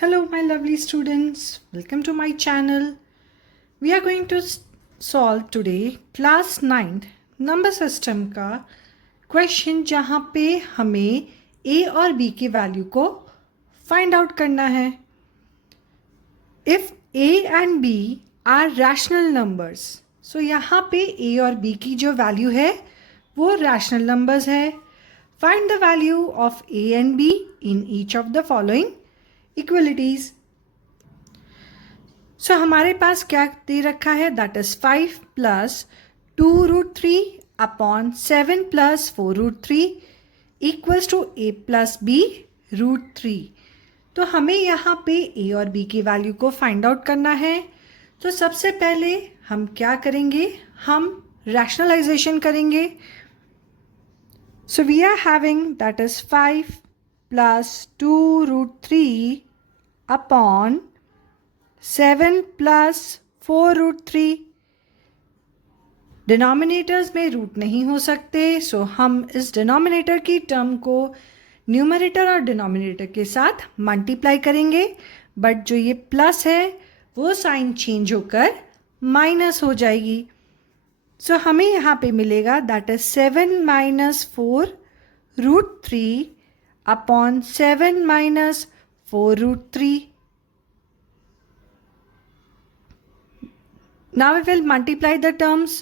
Hello, my lovely students. Welcome to my channel. We are going to solve today class 9th number system का question जहाँ पे हमें a और b की value को find out करना है. If a and b are rational numbers, so यहाँ पे a और b की जो वैल्यू है वो rational numbers है. Find the value of a and b in each of the following equalities. So हमारे पास क्या दे रखा है, that is 5 plus 2√3 upon 7 plus 4√3 equals to a plus b √3. तो हमें यहाँ पे a और b की वैल्यू को फाइंड आउट करना है. तो सबसे पहले हम क्या करेंगे, हम रैशनलाइजेशन करेंगे. So we are having that is 5 plus 2√3 upon 7 plus 4√3. Denominators में रूट नहीं हो सकते, सो हम इस डिनोमिनेटर की टर्म को न्यूमरेटर और डिनोमिनेटर के साथ मल्टीप्लाई करेंगे. बट जो ये प्लस है वो साइन चेंज होकर माइनस हो जाएगी. सो हमें यहाँ पे मिलेगा that is 7 minus 4√3 upon 7 minus 4√3. Now we will multiply the terms.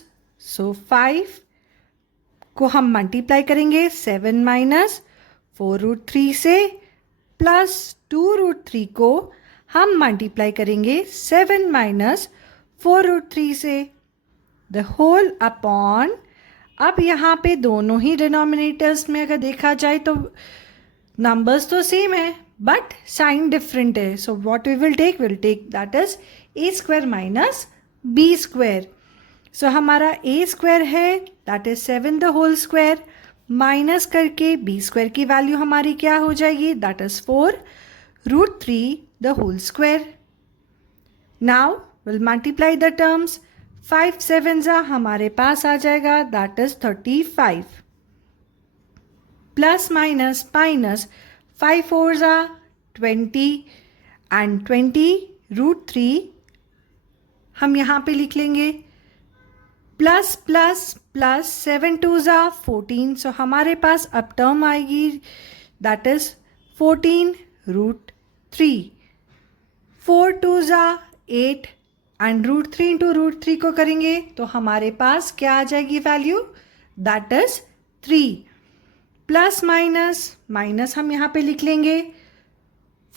So 5 को हम मल्टीप्लाई करेंगे 7 माइनस 4√3 से, प्लस 2√3 को हम मल्टीप्लाई करेंगे 7 माइनस 4√3 से, द होल अपॉन. अब यहाँ पे दोनों ही डिनोमिनेटर्स में अगर देखा जाए तो नंबर्स तो सेम है बट साइन डिफरेंट है. So what we will take that is a square minus b square. So हमारा a स्क्वायर है that is 7 the whole square, minus करके b स्क्वायर की वैल्यू हमारी क्या हो जाएगी, that is 4√3 the whole square. Now will multiply the terms. 5 7 हमारे पास आ जाएगा that is 35, plus minus minus 5 4 20 and 20√3 हम यहाँ पे लिख लेंगे, प्लस प्लस प्लस 7 2 14. सो हमारे पास अब टर्म आएगी दैट इज 14√3. 4 2 8 एंड √3 इंटू √3 को करेंगे तो हमारे पास क्या आ जाएगी value, that is 3. Plus minus minus हम यहाँ पे लिख लेंगे,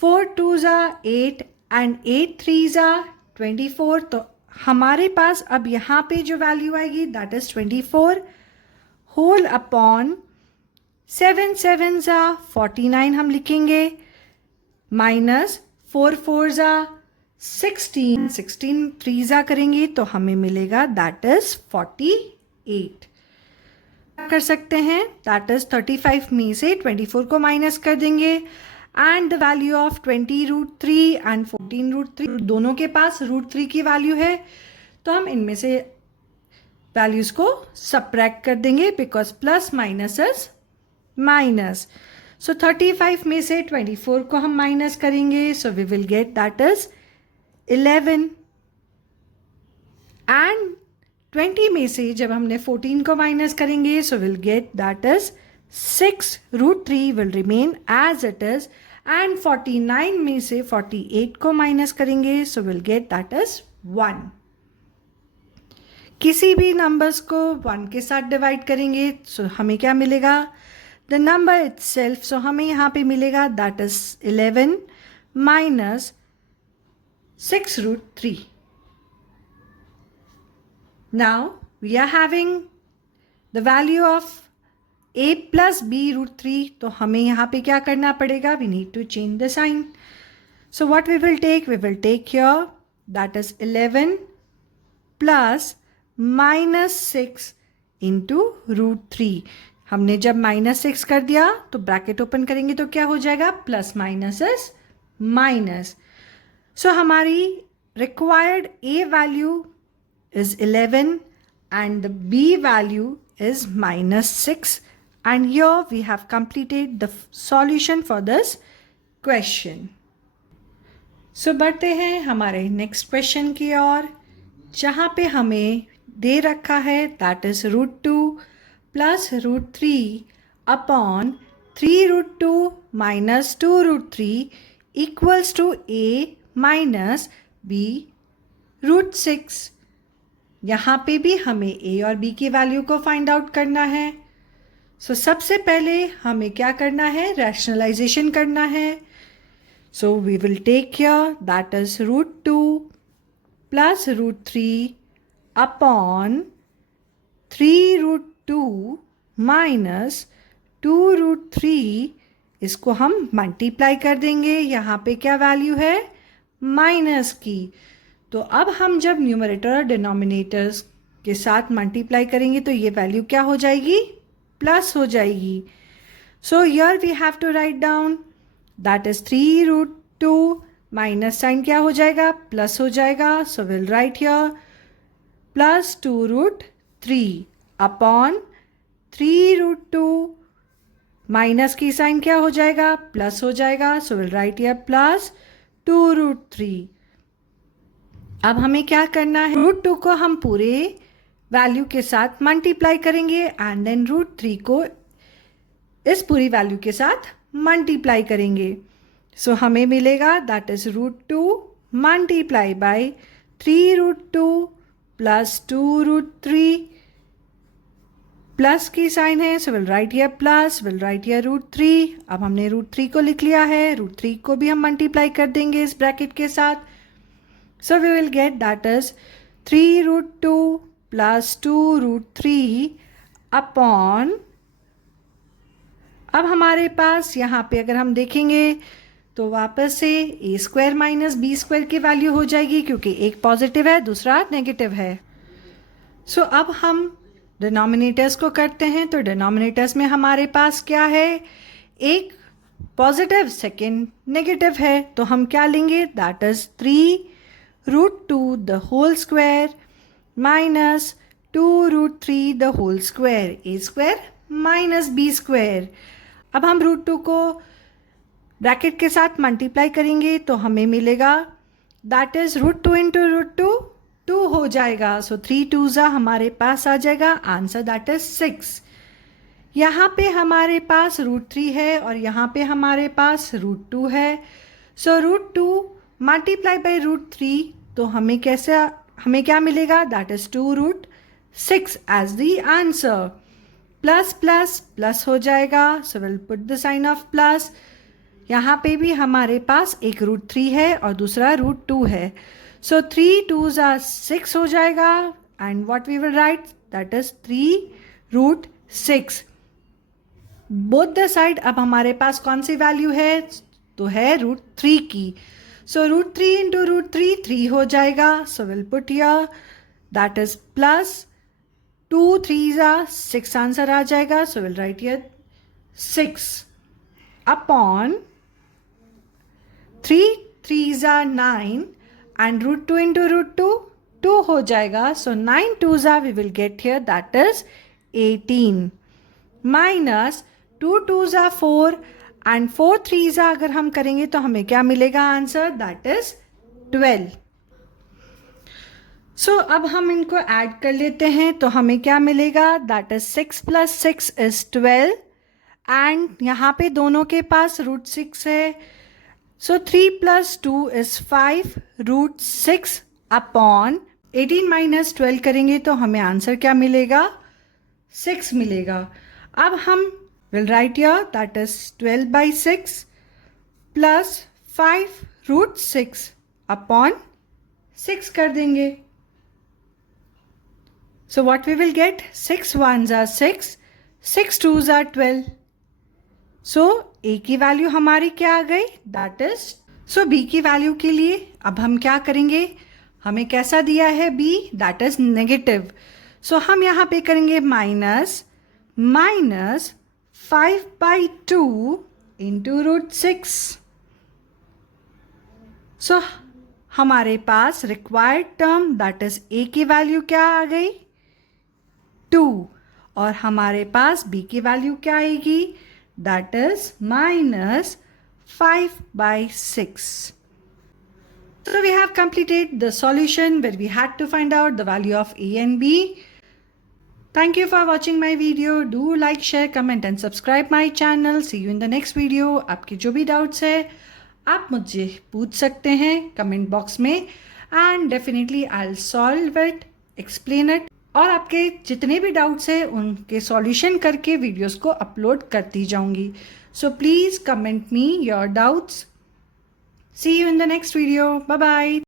4 2 8 एंड 8 3 24. तो हमारे पास अब यहाँ पे जो वैल्यू आएगी दैट इज 24 होल अपॉन 7 7 49 हम लिखेंगे, माइनस 4 4 16 16 3 करेंगे तो हमें मिलेगा दैट इज 48. कर सकते हैं दैट इज 35 में से 24 को माइनस कर देंगे and the value of 20√3 and 14√3 दोनों के पास √3 की वैल्यू है, तो हम इनमें से वैल्यूज को सबट्रैक्ट कर देंगे because plus minus is minus. So 35 में से 24 को हम माइनस करेंगे, so we will get that is 11 and 20 में से जब हमने 14 को माइनस करेंगे so will get that is 6√3 will remain as it is and 49 में से 48 को माइनस करेंगे so will get that is 1. किसी भी नंबर्स को 1 के साथ डिवाइड करेंगे सो हमें क्या मिलेगा, द नंबर इटसेल्फ. सो हमें यहाँ पे मिलेगा that is 11 minus 6√3. Now we are having the value of a plus b √3. तो हमें यहाँ पे क्या करना पड़ेगा, we need to change the sign. So what we will take here that is 11 plus minus 6 into √3. हमने जब माइनस 6 कर दिया तो ब्रैकेट ओपन करेंगे तो क्या हो जाएगा, प्लस माइनस इज माइनस. सो हमारी required a value is 11 and the b value is minus 6, and here we have completed the solution for this question. सो बढ़ते हैं हमारे नेक्स्ट क्वेश्चन की ओर, जहाँ पे हमें दे रखा है that is √2 plus √3 upon 3√2 minus 2√3 equals to a minus b √6। यहाँ पे भी हमें a और b की वैल्यू को फाइंड आउट करना है। सो सबसे पहले हमें क्या करना है, रैशनलाइजेशन करना है। So we will take here that is √2 plus √3 upon 3√2 minus 2√3, इसको हम मल्टीप्लाई कर देंगे। यहाँ पे क्या वैल्यू है, माइनस की। तो अब हम जब न्यूमरेटर और डिनोमिनेटर्स के साथ मल्टीप्लाई करेंगे तो ये वैल्यू क्या हो जाएगी, प्लस हो जाएगी। So here we have to write down that is 3√2 minus sign क्या हो जाएगा, प्लस हो जाएगा। So will write here plus 2√3 upon 3√2 minus की साइन क्या हो जाएगा, प्लस हो जाएगा। So will write here plus 2√3। अब हमें क्या करना है, √2 को हम पूरे वैल्यू के साथ मल्टीप्लाई करेंगे एंड देन √3 को इस पूरी वैल्यू के साथ मल्टीप्लाई करेंगे। सो हमें मिलेगा that is √2 multiply by 3√2 plus 2√3, plus की साइन है। सो will write here plus, will write here √3। अब हमने √3 को लिख लिया है, √3 को भी हम मल्टीप्लाई कर देंगे इस ब्रैकेट के साथ। So we will get that is 3√2 plus 2√3 upon, अब हमारे पास यहाँ पे अगर हम देखेंगे तो वापस से a² माइनस b² की वैल्यू हो जाएगी, क्योंकि एक पॉजिटिव है दूसरा नेगेटिव है। सो अब हम डिनोमिनेटर्स को करते हैं। तो डिनोमिनेटर्स में हमारे पास क्या है, एक पॉजिटिव सेकेंड नेगेटिव है। तो हम क्या लेंगे, that is 3√2 the whole square minus 2√3 the whole square, a² minus b²। अब हम √2 को ब्रैकेट के साथ मल्टीप्लाई करेंगे तो हमें मिलेगा दैट इज √2 इंटू √2 2 हो जाएगा। सो 3 2s हमारे पास आ जाएगा आंसर दैट इज 6। यहाँ पे हमारे पास √3 है और यहाँ पे हमारे पास √2 है। सो √2 मल्टीप्लाई बाई √3, तो हमें क्या मिलेगा, that is 2√6 as the answer. Plus plus plus हो जाएगा। So will put the sign of plus. यहाँ पे भी हमारे पास एक √3 है और दूसरा √2 है। सो 3 2s 6 हो जाएगा and what we will write, that is 3√6। Both the side अब हमारे पास कौन सी वैल्यू है, तो है √3 की। सो √3 इंटू √3 3 हो जाएगा। So will put here that is plus 2 3s 6 answer आ जाएगा। So will write here 6 upon 3 3s 9 and √2 into √2 2 हो जाएगा। So 9 2s we will get here that is 18 minus 2 2s 4 and 4 3s अगर हम करेंगे तो हमें क्या मिलेगा आंसर, दैट इज 12। सो अब हम इनको ऐड कर लेते हैं तो हमें क्या मिलेगा, that is 6 plus 6 is 12 and यहाँ पे दोनों के पास √6 है। सो 3 प्लस 2 इज 5 √6 अपॉन 18 माइनस 12 करेंगे तो हमें आंसर क्या मिलेगा, 6 मिलेगा। अब हम will write here that is 12 by 6 plus 5 √6 upon 6 कर देंगे। So what we will get, 6 1s 6, 6 2s 12. So a की वैल्यू हमारी क्या आ गई, दैट इज, सो b की वैल्यू के लिए अब हम क्या करेंगे, हमें कैसा दिया है b, दैट इज नेगेटिव। सो हम यहाँ पे करेंगे माइनस 5/2 इंटू √6। सो हमारे पास required term that is a की वैल्यू क्या आ गई, 2, और हमारे पास b की वैल्यू क्या आएगी, that is -5/6। So we have completed the solution where we had to find out the value of A and B. Thank you for watching my video. Do like, share, comment and subscribe my channel. See you in the next video. आपके जो भी doubts है आप मुझे पूछ सकते हैं comment box में and definitely I'll solve it, explain it और आपके जितने भी डाउट्स हैं उनके सॉल्यूशन करके वीडियोस को अपलोड करती जाऊंगी. So please comment me your doubts. See you in the next video. Bye bye.